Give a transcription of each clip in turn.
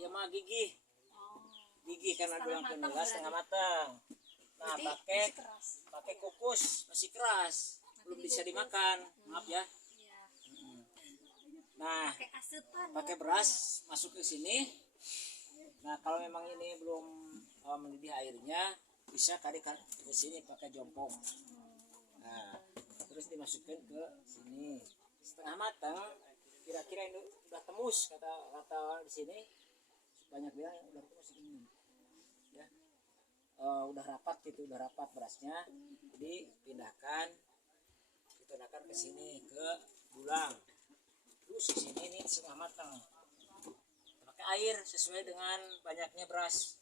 ya mah gigih. Gigih karena doang kenelas setengah matang. Nah, pakai kukus masih keras, belum bisa dimakan. Maaf ya. Nah, pakai beras masuk ke sini. Nah, kalau memang ini belum mendidih airnya, bisa kali ke sini pakai jompong. Nah, terus dimasukkan ke sini. Setengah matang, kira-kira ini udah tembus kata di sini. Banyak bilang udah tembus ini. Ya. Udah rapat gitu, udah rapat berasnya. Jadi pindahkan ke sini ke dulang. Terus di sini ini setengah matang. Pakai air sesuai dengan banyaknya beras.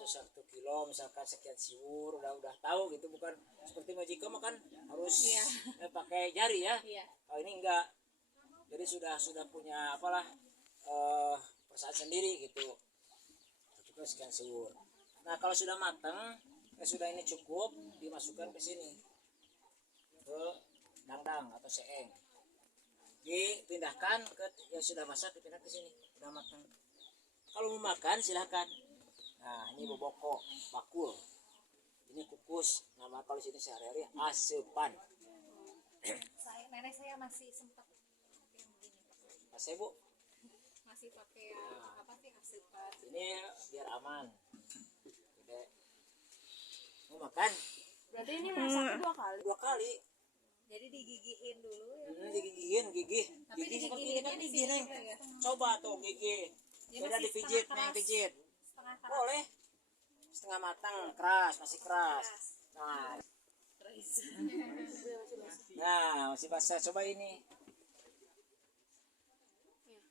1 kilo misalkan sekian siwur, udah tahu gitu, bukan seperti Majiko makan harus pakai jari ya. Kalau ini enggak. Jadi sudah punya apalah perasaan sendiri gitu. Juga sekian siwur. Nah, kalau sudah matang, sudah ini cukup, dimasukkan ke sini. Ke dangdang atau seeng, dipindahkan ke yang sudah masak, dipindah ke sini sudah matang. Kalau mau makan silahkan. Nah, ini boboko bakul, ini kukus. Nama kalau sini sehari-hari asepan. Nenek saya masih sempat Masih bu? masih pakai apa sih asepan. Ini biar aman. Udah. Mau makan? Berarti ini masak 2 kali. 2 kali. Jadi digigihin dulu ya. Digigihin, gigih. Gigih seperti ini kan gigih, Neng. Coba tuh gigih. Beda dipijit, Neng, pijit. Boleh. Setengah matang, keras, masih keras. Nah, masih basah. Coba ini.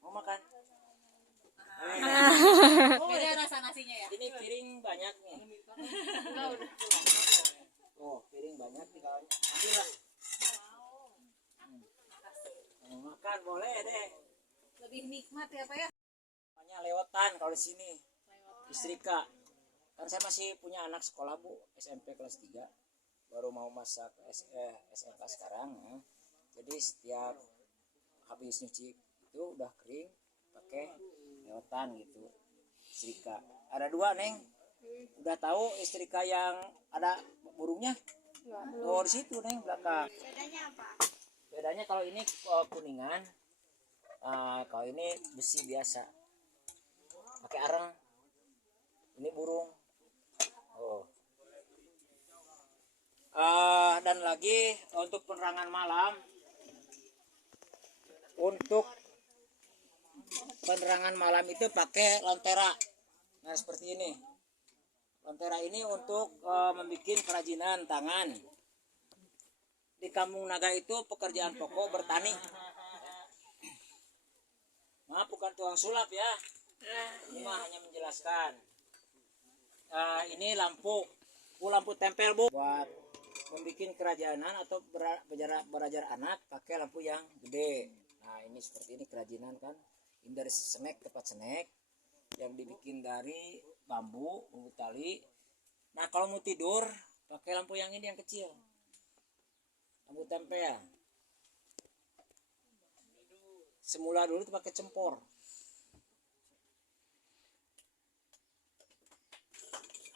Mau makan? Beda rasa nasinya ya. Ini piring banyak nih. Oh, piring banyak nih kawan. Ambillah. Mau makan boleh deh. Lebih nikmat ya Pak ya. Namanya lewotan kalau di sini. Istrika. Kan saya masih punya anak sekolah bu, SMP kelas 3. Baru mau masak SMK sekarang. Ya. Jadi setiap habis nyuci itu udah kering, pakai lewotan gitu. Istrika. Ada 2 Neng. Udah tahu istrika yang ada burungnya? Oh, di situ Neng belakang. Bedanya apa? Bedanya kalau ini kuningan, kalau ini besi biasa, pakai areng. Ini burung. Oh. Dan lagi untuk penerangan malam, itu pakai lentera. Nah seperti ini. Lentera ini untuk membuat kerajinan tangan. Di Kampung Naga itu pekerjaan pokok bertani. Maaf bukan tukang sulap ya. Ini mah hanya menjelaskan. Ini lampu tempel bu. Buat membuat kerajinan atau belajar anak pakai lampu yang gede. Nah ini seperti ini kerajinan kan. Ini dari tempat snack yang dibikin dari bambu tali. Nah kalau mau tidur pakai lampu yang ini yang kecil. Lampu tempel. Semula dulu itu pakai cempor.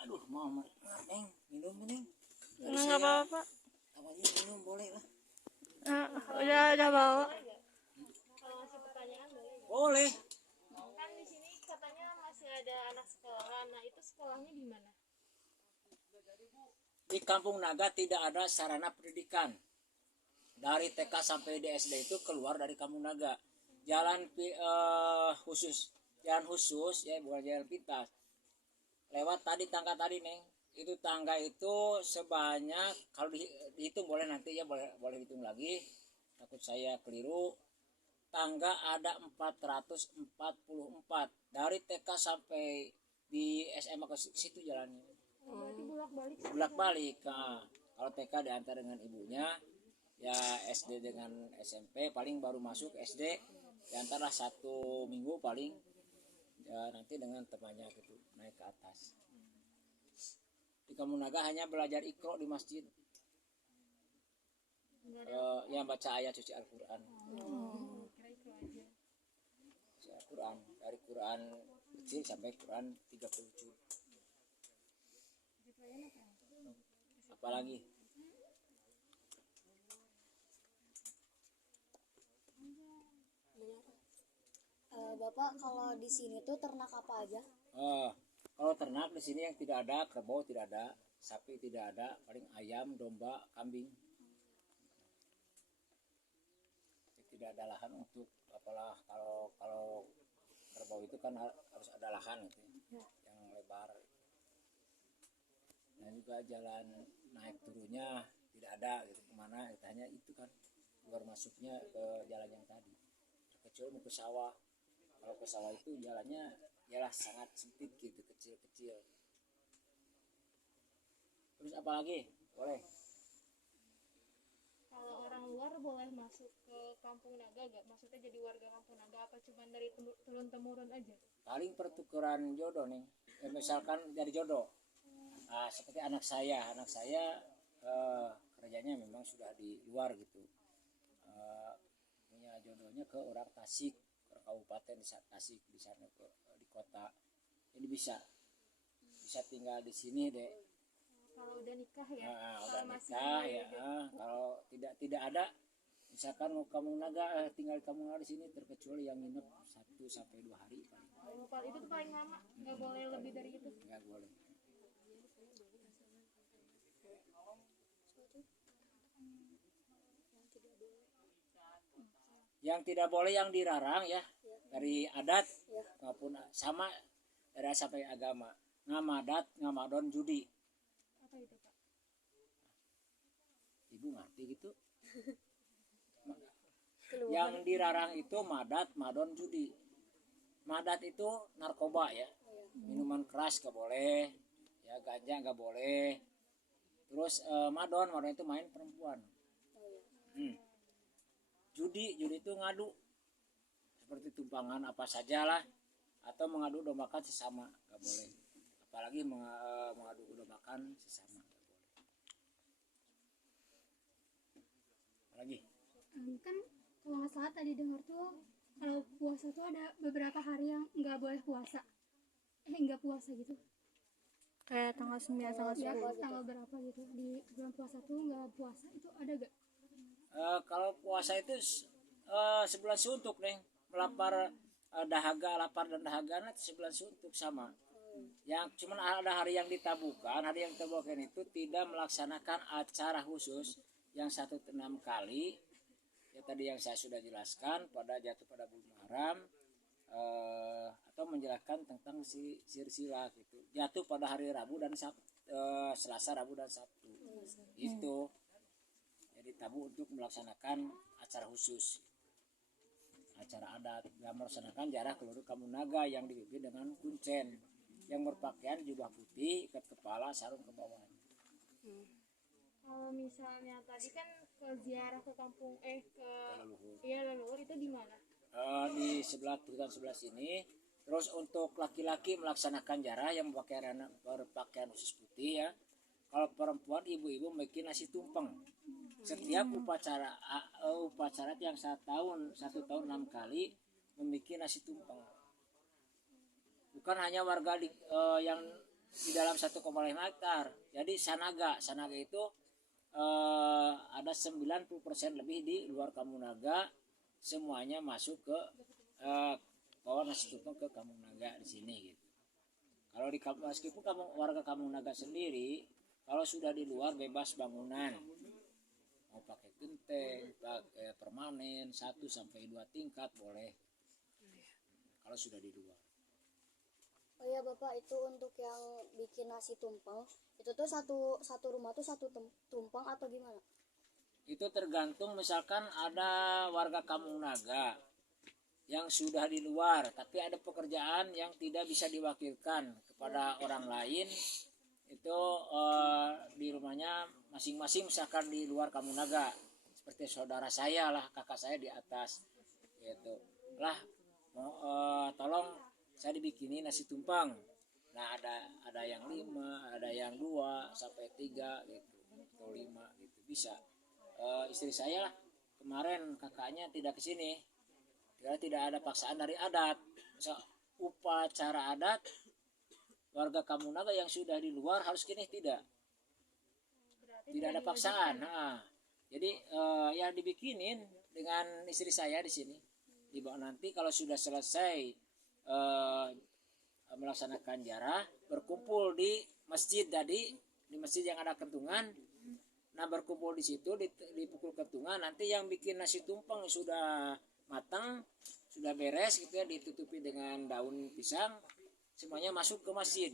Aduh, mau Neng, minum Neng. Enggak apa-apa. Awalnya minum boleh lah. Udah bawa. Kalau masih pertanyaan Boleh. kan di sini katanya masih ada anak sekolah. Nah itu sekolahnya di mana? Di Kampung Naga tidak ada sarana pendidikan. Dari TK sampai di SD itu keluar dari Kampung Naga. Jalan khusus ya bukan jalan pintas. Lewat tadi tangga tadi Neng. Itu tangga itu sebanyak kalau dihitung boleh nanti ya boleh hitung lagi. Takut saya keliru. Tangga ada 444 dari TK sampai di SMA ke situ jalannya. Berarti Bolak-balik. Nah, kalau TK diantar dengan ibunya, ya SD dengan SMP paling baru masuk SD diantarlah 1 minggu paling, ya nanti dengan temannya gitu naik ke atas. Di Kampung Naga hanya belajar Iqra di masjid, yang baca ayat suci Al-Quran. Quran, dari Quran kecil sampai Quran 30 juz. Apalagi Bapak kalau di sini tuh ternak apa aja? kalau ternak di sini yang tidak ada kerbau, tidak ada sapi, tidak ada, paling ayam, domba, kambing. Tidak ada lahan untuk apalah, kalau kalau kerbau itu kan harus ada lahan gitu ya, yang lebar. Dan juga jalan naik turunnya tidak ada gitu, kemana gitu, hanya itu kan keluar masuknya ke jalan yang tadi, kecuali mau ke sawah. Kalau ke sawah itu jalannya ialah sangat sempit gitu, kecil-kecil. Terus apa lagi boleh? Kalau orang luar boleh masuk ke Kampung Naga gak? Maksudnya jadi warga Kampung Naga apa cuma dari turun temurun aja? Paling pertukaran jodoh nih, misalkan dari jodoh. Seperti anak saya kerjanya memang sudah di luar gitu, punya jodohnya ke orang Tasik, ke kabupaten di Tasik, di sana di kota, jadi bisa tinggal di sini deh. Kalau udah nikah ya? Udah Kalau masih nikah muda ya, kalau tidak ada, misalkan mau Kampung Naga, tinggal di Kampung Naga di sini, terkecuali yang nginep 1 sampai 2 hari paling. kalau itu tuh paling lama, nggak boleh lebih dari itu. Nggak boleh. Yang tidak boleh, yang dilarang ya, dari adat maupun sama dari sampai agama, ngamadat, ngamadon, judi. Apa itu Pak? Ibu ngerti gitu? Yang dilarang itu madat, madon, judi. Madat itu narkoba ya, minuman keras gak boleh, ya ganja gak boleh. Terus madon itu main perempuan. Judi itu ngadu, seperti tumpangan apa sajalah, atau mengadu dombakan sesama gak boleh. Apalagi mengadu dombakan sesama gak boleh. Apalagi? Kan kalau nggak salah tadi dengar tuh kalau puasa tuh ada beberapa hari yang nggak boleh puasa, nggak puasa gitu. Kayak tanggal 9, tanggal Ya, 10 gitu. tanggal berapa gitu di bulan puasa tuh nggak puasa, itu ada gak? Kalau puasa itu sebulan suntuk nih, melapar dahaga, lapar dan dahaga sebulan suntuk sama. Yang cuman ada hari yang ditabukan, itu tidak melaksanakan acara khusus yang 1 6 kali. Ya tadi yang saya sudah jelaskan, pada jatuh pada bulan Muharram, atau menjelaskan tentang silsilah gitu. Jatuh pada hari Rabu dan Sabtu, Selasa, Rabu dan Sabtu. Itu jadi tabu untuk melaksanakan acara khusus, acara adat. Dan melaksanakan jarak seluruh Kampung Naga yang dipimpin dengan kuncen, yang berpakaian jubah putih, ikat kepala, sarung ke bawah. Kalau misalnya tadi kan ke ziarah ke kampung ke Leluhur. iya leluhur, itu di mana? Di sebelah hutan sebelah sini. Terus untuk laki-laki melaksanakan jarah yang berpakaian khusus putih ya. Kalau perempuan, ibu-ibu bikin nasi tumpeng. Setiap upacara yang 1 tahun 6 kali membuat nasi tumpeng. Bukan hanya warga yang di dalam 1,5 hektar. Jadi sanaga itu ada 90% lebih di luar Kampung Naga, semuanya masuk ke bawa nasi tumpeng ke Kampung Naga di sini gitu. Kalau di meskipun warga Kampung Naga sendiri, kalau sudah di luar bebas bangunan, mau pakai genteng, pakai permanen 1 sampai 2 tingkat boleh. Kalau sudah di luar. Oh iya Bapak, itu untuk yang bikin nasi tumpeng, itu tuh satu rumah tuh satu tumpeng atau gimana? Itu tergantung, misalkan ada warga Kampung Naga yang sudah di luar, tapi ada pekerjaan yang tidak bisa diwakilkan kepada orang lain, itu di rumahnya masing-masing, misalkan di luar Kampung Naga, seperti saudara saya lah, kakak saya di atas, gitu lah, mau tolong saya dibikinin nasi tumpeng. Nah ada yang 5, ada yang 2 sampai 3 gitu, atau 5 gitu bisa. Istri saya lah kemarin kakaknya tidak kesini, tidak ada paksaan dari adat, misal upacara adat warga Kampung Naga yang sudah di luar harus kini tidak Berarti ada paksaan. Nah, jadi yang dibikinin dengan istri saya di sini dibawa nanti kalau sudah selesai melaksanakan jarah berkumpul di masjid tadi, di masjid yang ada kentungan. Nah berkumpul di situ di pukul kentungan, nanti yang bikin nasi tumpeng sudah matang, sudah beres gitu ya, ditutupi dengan daun pisang, semuanya masuk ke masjid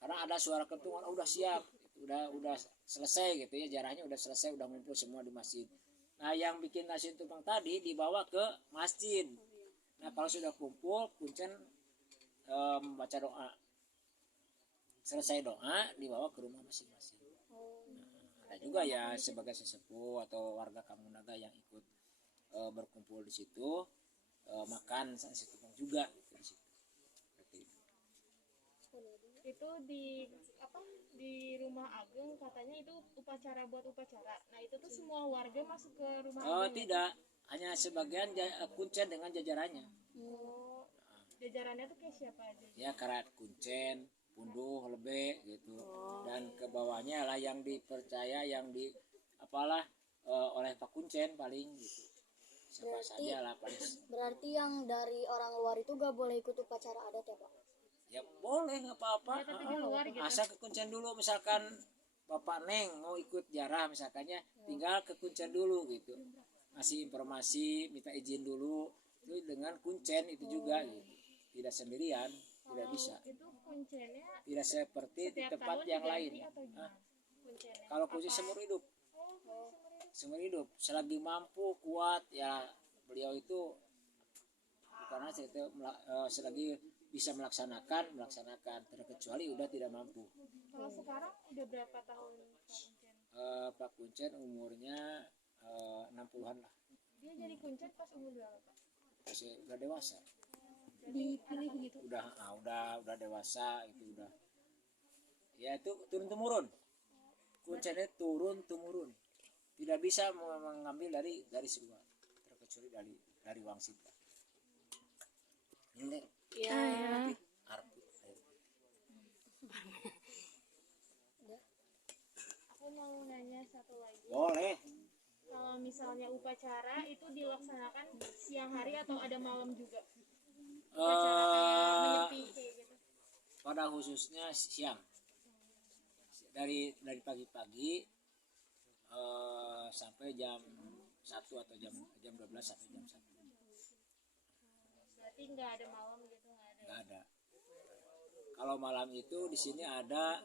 karena ada suara kentungan, udah siap, udah selesai gitu ya, jarahnya udah selesai, udah ngumpul semua di masjid. Nah yang bikin nasi tumpeng tadi dibawa ke masjid. Nah kalau sudah kumpul kuncen membaca doa, selesai doa dibawa ke rumah masing-masing. Ada juga ya sebagai sesepuh atau warga Kampung Naga yang ikut berkumpul di situ, makan nasi tumpeng juga gitu, di situ. Itu di rumah Ageng katanya itu upacara buat upacara. Nah itu tuh semua warga masuk ke rumah Oh Ageng. tidak, hanya sebagian kuncen dengan jajarannya. Oh, jajarannya tuh kayak siapa aja? Ya karat kuncen, punduh, lebe gitu. Dan ke bawahnya lah yang dipercaya, yang di apalah oleh Pak Kuncen paling gitu. Siapa saja lah paling. Berarti yang dari orang luar itu gak boleh ikut upacara adat ya Pak? Ya boleh nggak apa-apa. Ya, tapi di luar gitu. Asal ke kuncen dulu, misalkan Bapak Neng mau ikut jarah misalkannya, tinggal ke kuncen dulu gitu. Ngasih informasi, minta izin dulu. Itu dengan kuncen itu juga gitu. Tidak sendirian, tidak bisa. Itu kuncennya Tidak seperti di setiap tempat tahun yang diganti lain. atau gimana? Kuncennya. Kalau kuncen seumur hidup, Oh, seumur hidup. seumur hidup, selagi mampu kuat ya beliau itu, karena selagi bisa melaksanakan, terkecuali udah tidak mampu. Kalau sekarang udah berapa tahun Pak Kuncen? Pak Kuncen umurnya 60-an lah, Dia jadi kuncen pas umur berapa Pak? masih udah dewasa, dipilih gitu. udah dewasa itu udah. Ya itu turun temurun, Kuncennya turun temurun, tidak bisa mengambil dari seluar, terkecuali dari wangsita. Ini Iya ya. Aku mau nanya satu lagi. Boleh. Kalau misalnya upacara itu dilaksanakan siang hari atau ada malam juga? Upacara kayak menyepi kayak gitu. Pada khususnya siang, dari pagi-pagi sampai jam 1 atau jam 12 sampai jam 1. Berarti nggak ada malam gitu, nggak ada. Nggak ada. Kalau malam itu di sini ada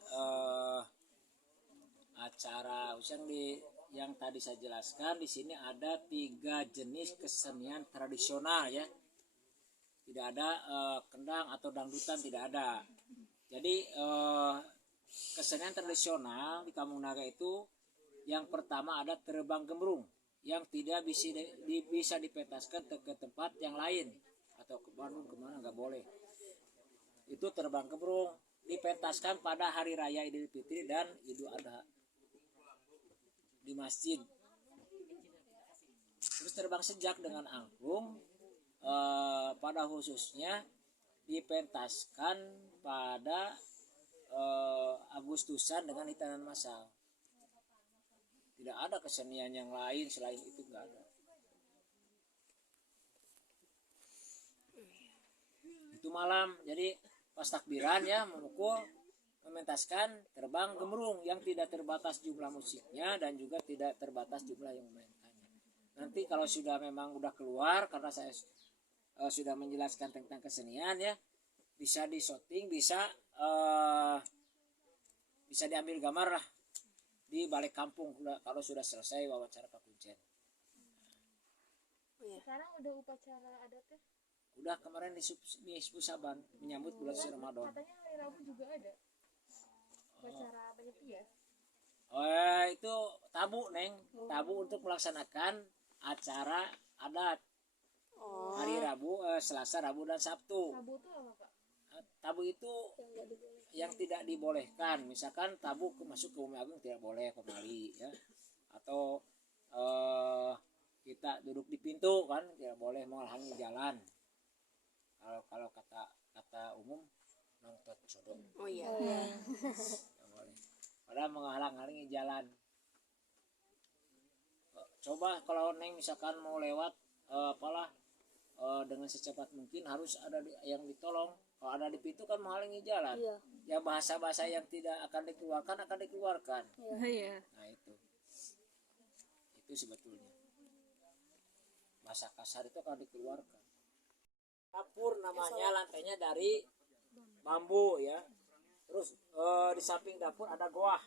acara yang tadi saya jelaskan. Di sini ada 3 jenis kesenian tradisional ya. Tidak ada kendang atau dangdutan, tidak ada. Jadi kesenian tradisional di Kampung Naga itu yang pertama ada terbang gembrung yang tidak bisa dipentaskan ke tempat yang lain atau ke Bandung kemana, nggak boleh. Itu terbang gembrung dipentaskan pada hari raya Idul Fitri dan Idul Adha di masjid. Terus terbang sejak dengan angklung pada khususnya dipentaskan pada Agustusan dengan hitanan massal. Tidak ada kesenian yang lain selain itu, nggak ada. Itu malam, jadi pas takbiran ya memukul, mementaskan terbang gembrung yang tidak terbatas jumlah musiknya dan juga tidak terbatas jumlah yang memainkannya. Nanti kalau sudah memang udah keluar, karena saya sudah menjelaskan tentang kesenian ya, bisa disyuting, bisa diambil gambar lah di balik kampung kalau sudah selesai wawancara Pak Kuncen. Sekarang udah upacara adatnya? Udah kemarin di Saban menyambut bulan suci Ramadan. Katanya hari Rabu juga ada upacara menyepi ya? Itu tabu Neng, tabu untuk melaksanakan acara adat hari Rabu, Selasa, Rabu dan Sabtu. Rabu itu apa Pak? Tabu itu yang tidak dibolehkan, misalkan tabu masuk ke Umi Agung tidak boleh kemari ya, atau kita duduk di pintu kan tidak boleh menghalangi jalan kalau kata kata umum nonton jodoh. Oh iya. Nggak boleh. Padahal menghalang-halangi jalan. Coba kalau neng misalkan mau lewat apalah dengan secepat mungkin harus ada yang ditolong. Kalau ada di pintu kan menghalangi jalan. Iya. Ya bahasa-bahasa yang tidak akan dikeluarkan. Iya. Nah itu sebetulnya bahasa kasar itu akan dikeluarkan. Dapur namanya, lantainya dari bambu ya. Terus di samping dapur ada goa.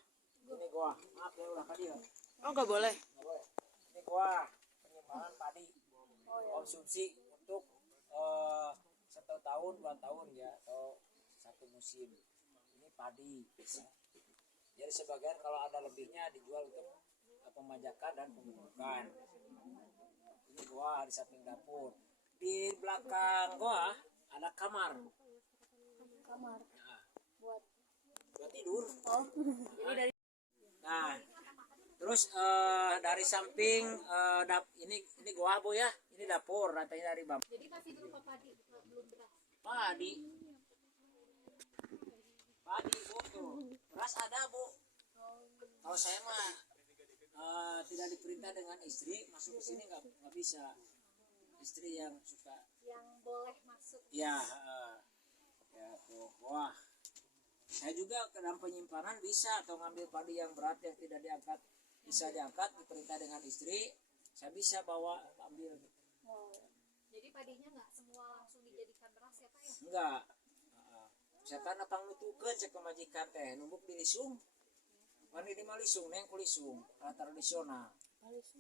Ini goa. Maaf ya udah tadi ya. Oh nggak boleh. Ini goa penyimpanan padi konsumsi untuk 1 tahun 2 tahun ya atau 1 musim. Ini padi. Ya. Jadi sebagian kalau ada lebihnya dijual untuk pemajakan dan pemupukan. Ini goa di samping dapur. Di belakang goa ada kamar. Kamar Nah, buat buat tidur. oh Nah, terus dari samping ini goa bu ya, ini dapur lantainya dari bambu. Jadi masih berupa padi, belum beras. Padi bu tuh. Beras ada bu. Kalau saya mah tidak diperintah dengan istri masuk ke sini nggak bisa. Istri yang suka. Yang boleh masuk. Ya, ya tuh. Wah, saya juga ke dalam penyimpanan bisa atau ngambil padi yang berat yang tidak diangkat bisa diangkat diperintah dengan istri. Saya bisa bawa ambil. Jadi padinya nggak semua langsung dijadikan beras ya Pak ya? Enggak. Misalkan apang nutukeun cek ke majikan teh numbuk di lisung. Pani di malisung neng kulisung tradisional.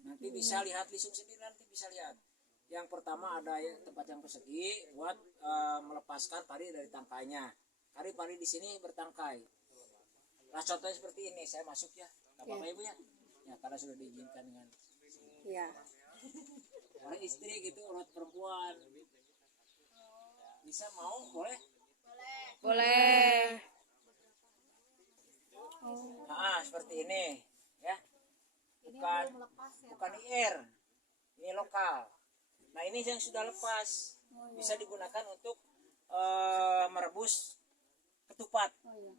Nanti bisa lihat lisung sendiri nanti bisa lihat. Yang pertama ada tempat yang persegi buat melepaskan padi dari tangkainya. Kali padi di sini bertangkai. Nah contohnya seperti ini, saya masuk ya. Gak apa-apa ibu ya. Ya karena sudah diizinkan dengan. Iya. Oleh istri gitu, oleh perempuan. Bisa mau boleh? Boleh. Nah seperti ini ya. Bukan bukan IR. Ini lokal. Nah ini yang sudah lepas bisa digunakan untuk merebus ketupat.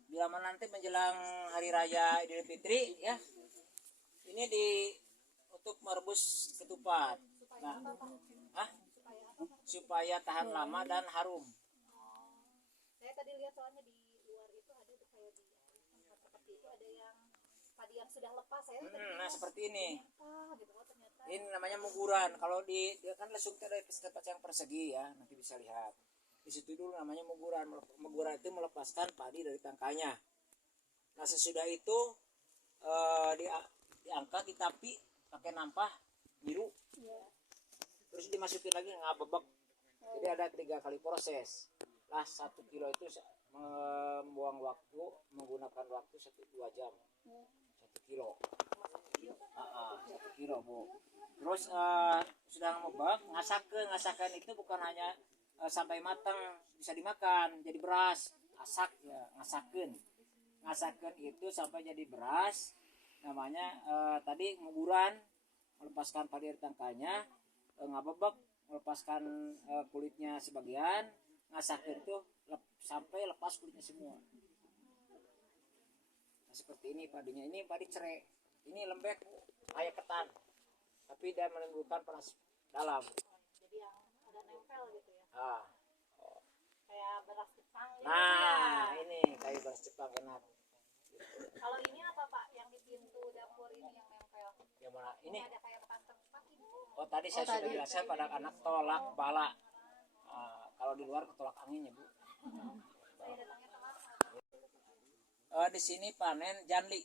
Bila mana nanti menjelang hari raya Idul Fitri ya, ini untuk merebus ketupat. Nah, supaya tahan lama dan harum. Saya tadi lihat soalnya di luar itu ada kayak di tempat seperti itu ada yang padi yang sudah lepas saya tadi Nah seperti ini. gitu oh ternyata Ini namanya muguran. Kalau dia kan lesung dari tempat yang persegi ya, nanti bisa lihat. Di situ dulu namanya muguran. Muguran itu melepaskan padi dari tangkainya. Nah sesudah itu diangkat ditapi pakai nampah biru. Terus dimasukin lagi ngabebek. Jadi ada 3 kali proses. Lah 1 kilo itu membuang waktu menggunakan waktu 1-2 jam. 1 kilo. 1 kilo bu. Terus sudah ngebak ngasakan itu bukan hanya sampai matang bisa dimakan jadi beras asak ya ngasakan itu sampai jadi beras namanya tadi nguburan melepaskan padi dari tangkainya ngabebek melepaskan kulitnya sebagian ngasakan itu sampai lepas kulitnya semua. Nah, seperti ini padinya, ini padi cerai, ini lembek kayak ketan tapi dia menimbulkan panas dalam. jadi yang ada nempel gitu ya Ah. kayak beras Jepang gitu Nah, ya. ini kayu beras Jepang enak. Kalau ini apa Pak yang di pintu dapur ini yang nempel Yang mana? Ini. ada kayak bekas tempat ini Oh, tadi saya sudah jelaskan pada anak tolak bala. Kalau di luar ketolak anginnya, Bu. saya datangnya telat Di sini panen janli.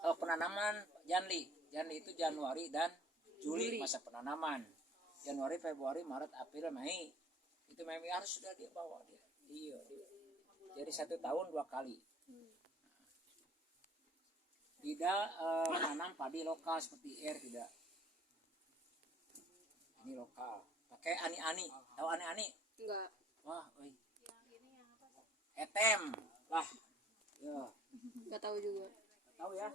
Penanaman janli. Janli itu Januari dan Juli masa penanaman. Januari, Februari, Maret, April, Mei. Itu Mei harus sudah dia bawa dia. Iya. Jadi 1 tahun 2 kali. Tidak menanam padi lokal seperti air tidak. Ini lokal. Pakai ani-ani. Tahu ani-ani? Enggak. Wah, oi. yang ini yang apa Pak? Etem. Lah. Ya, Enggak tahu juga. tahu ya.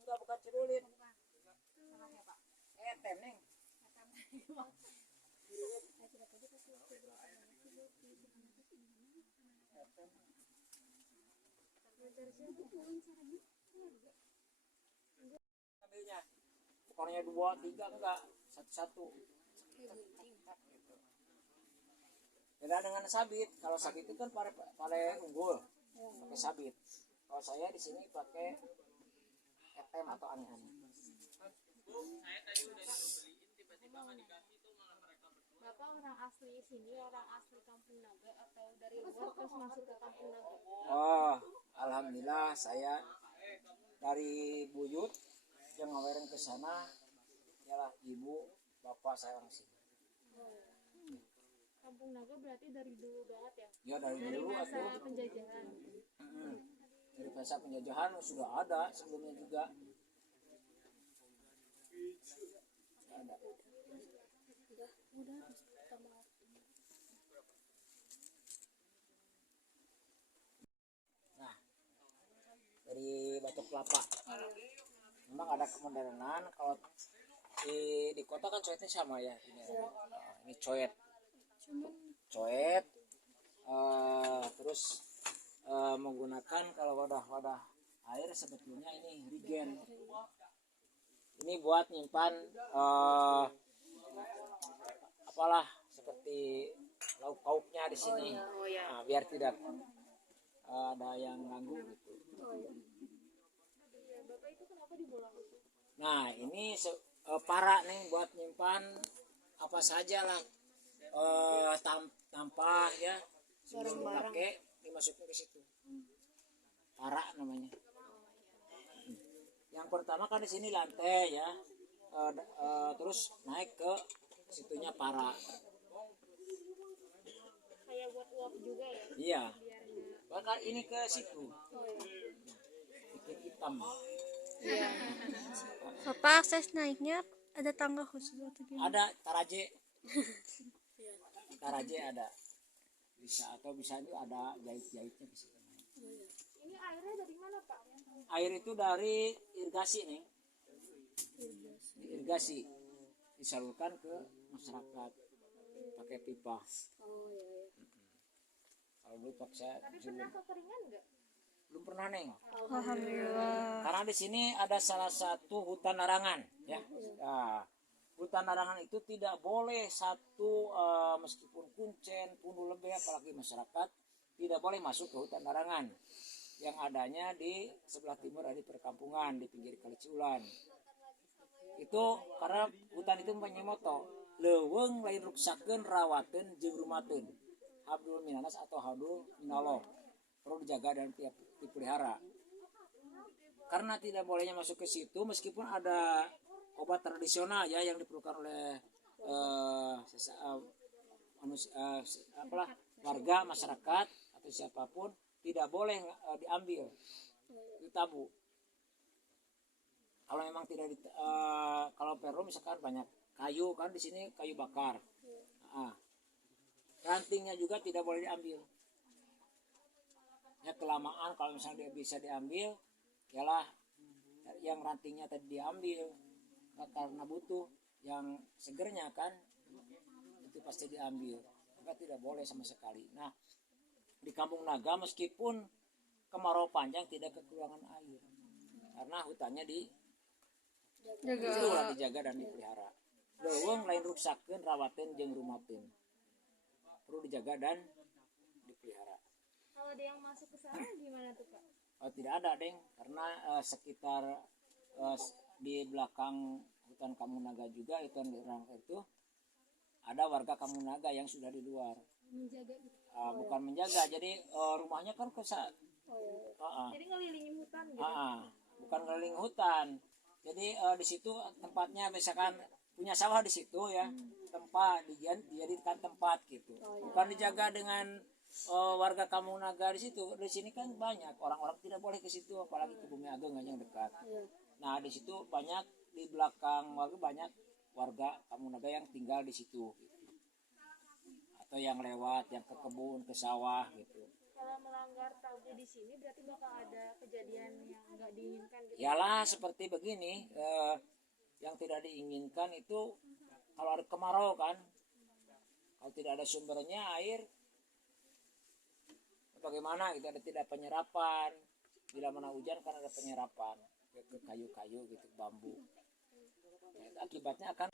Enggak bukan cerulit. Ambilnya pokoknya 2, 3 enggak, satu-satu. Beda dengan sabit. Kalau sabit itu kan paling unggul pakai sabit. Kalau saya di sini pakai etem atau aneh-aneh. Bapak orang asli sini, orang asli Kampung Naga atau dari luar terus masuk ke Kampung Naga? Oh, alhamdulillah saya dari buyut yang ngaweren ke sana ialah ibu bapak saya orang sini. Kampung Naga berarti dari dulu banget ya? Ya dari Dari dulu masa aku penjajahan. dari masa penjajahan sudah ada sebelumnya juga. Ada. Nah, dari batok kelapa. Memang ada kemodernan. Kalau di kota kan coetnya sama ya. Ini coet. Coet. Terus menggunakan kalau wadah-wadah air sebetulnya ini rigen. Ini buat nyimpan apalah seperti lauk pauknya di sini. Nah, biar tidak ada yang ganggu gitu. Bapak itu kenapa dibolak itu? Nah, ini para nih buat nyimpan apa saja lah. Tampah ya sebelum dipakai dimasukin ke situ. Para namanya. Yang pertama kan di sini lantai ya, terus naik ke situnya para. Kayak buat uap juga ya? Iya. Biar nggak. Bahkan ini ke situ. Bikin hitam. Iya. Bapak akses naiknya ada tangga khusus atau gimana? Ada taraje. Taraje ada. Bisa atau bisa itu ada jahit-jahitnya di situ. Ini airnya dari mana Pak? Air itu dari irigasi nih. Irigasi disalurkan ke masyarakat pakai pipa. Kalau dulu pak saya Tapi pernah kekeringan nggak? belum pernah neng. Alhamdulillah. Karena di sini ada salah satu hutan larangan ya. Nah, hutan larangan itu tidak boleh satu meskipun kuncen, punduh lebih apalagi masyarakat tidak boleh masuk ke hutan larangan. Yang adanya di sebelah timur ada di perkampungan di pinggir Kali Ciulan. Itu karena hutan itu menyemoto leuweung lain ruksakeun rawateun jeung rumateun. Habdul minanas atau habdul minallah. Perlu dijaga dan dipelihara. Karena tidak bolehnya masuk ke situ meskipun ada obat tradisional ya yang diperlukan oleh warga masyarakat atau siapapun tidak boleh diambil, itu tabu. Kalau memang tidak kalau perlu misalkan banyak kayu kan di sini kayu bakar, rantingnya juga tidak boleh diambil. Ya kelamaan kalau misalnya dia bisa diambil, ialah yang rantingnya tadi diambil karena butuh yang segernya kan itu pasti diambil. Maka tidak boleh sama sekali. Nah di Kampung Naga meskipun kemarau panjang tidak kekurangan air karena hutannya dijaga dan dipelihara. Leuweung lain ruksakeun rawateun jeung rumateun. Perlu dijaga dan dipelihara. Kalau ada yang masuk ke sana gimana tuh Pak? Tidak ada deng karena sekitar di belakang hutan Kampung Naga juga itu ada warga Kampung Naga yang sudah di luar. Menjaga gitu. Bukan menjaga, jadi rumahnya kan Jadi ngelilingin hutan gitu? bukan ngeliling hutan. Jadi di situ tempatnya misalkan punya sawah di situ ya, tempat dijadikan tempat gitu. Bukan dijaga dengan warga Kampung Naga di situ. Di sini kan banyak orang-orang tidak boleh ke situ, apalagi ke Bumi Ageng yang dekat. Nah di situ banyak di belakang warga banyak warga Kampung Naga yang tinggal di situ. Gitu. Atau yang lewat, yang ke kebun, ke sawah gitu. Kalau melanggar tabu di sini berarti bakal ada kejadian yang nggak diinginkan gitu? Yalah seperti begini, yang tidak diinginkan itu kalau ada kemarau kan, kalau tidak ada sumbernya air, bagaimana gitu, ada tidak penyerapan. Bila mana hujan kan ada penyerapan ke kayu-kayu gitu, bambu. Akibatnya akan